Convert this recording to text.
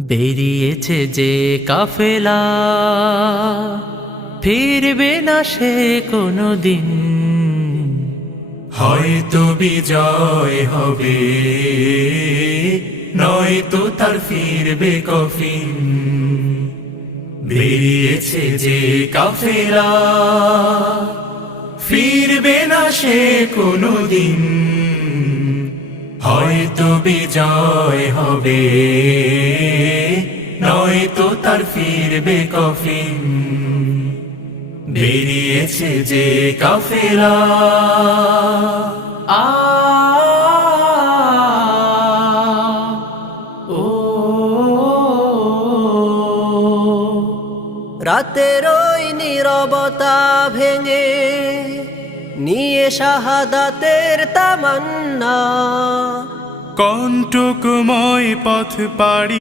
বেরিয়েছে যে কাফেলা, ফিরবে না সে কোনো দিন। হয়তো বিজয় হবে, নয়তো তার ফিরবে কফিন। বেরিয়েছে যে কাফেলা, ফিরবে না সে কোনো দিন। হয়তো বিজয় হবে, নয়তো তার ফিরবে কফিন। বেরিয়েছে যে কাফেলা। আ ও রাতের ওই নীরবতা ভেঙে নিয়ে শাহাদাতের তামান্না, কণ্টকময় পথ পাড়ি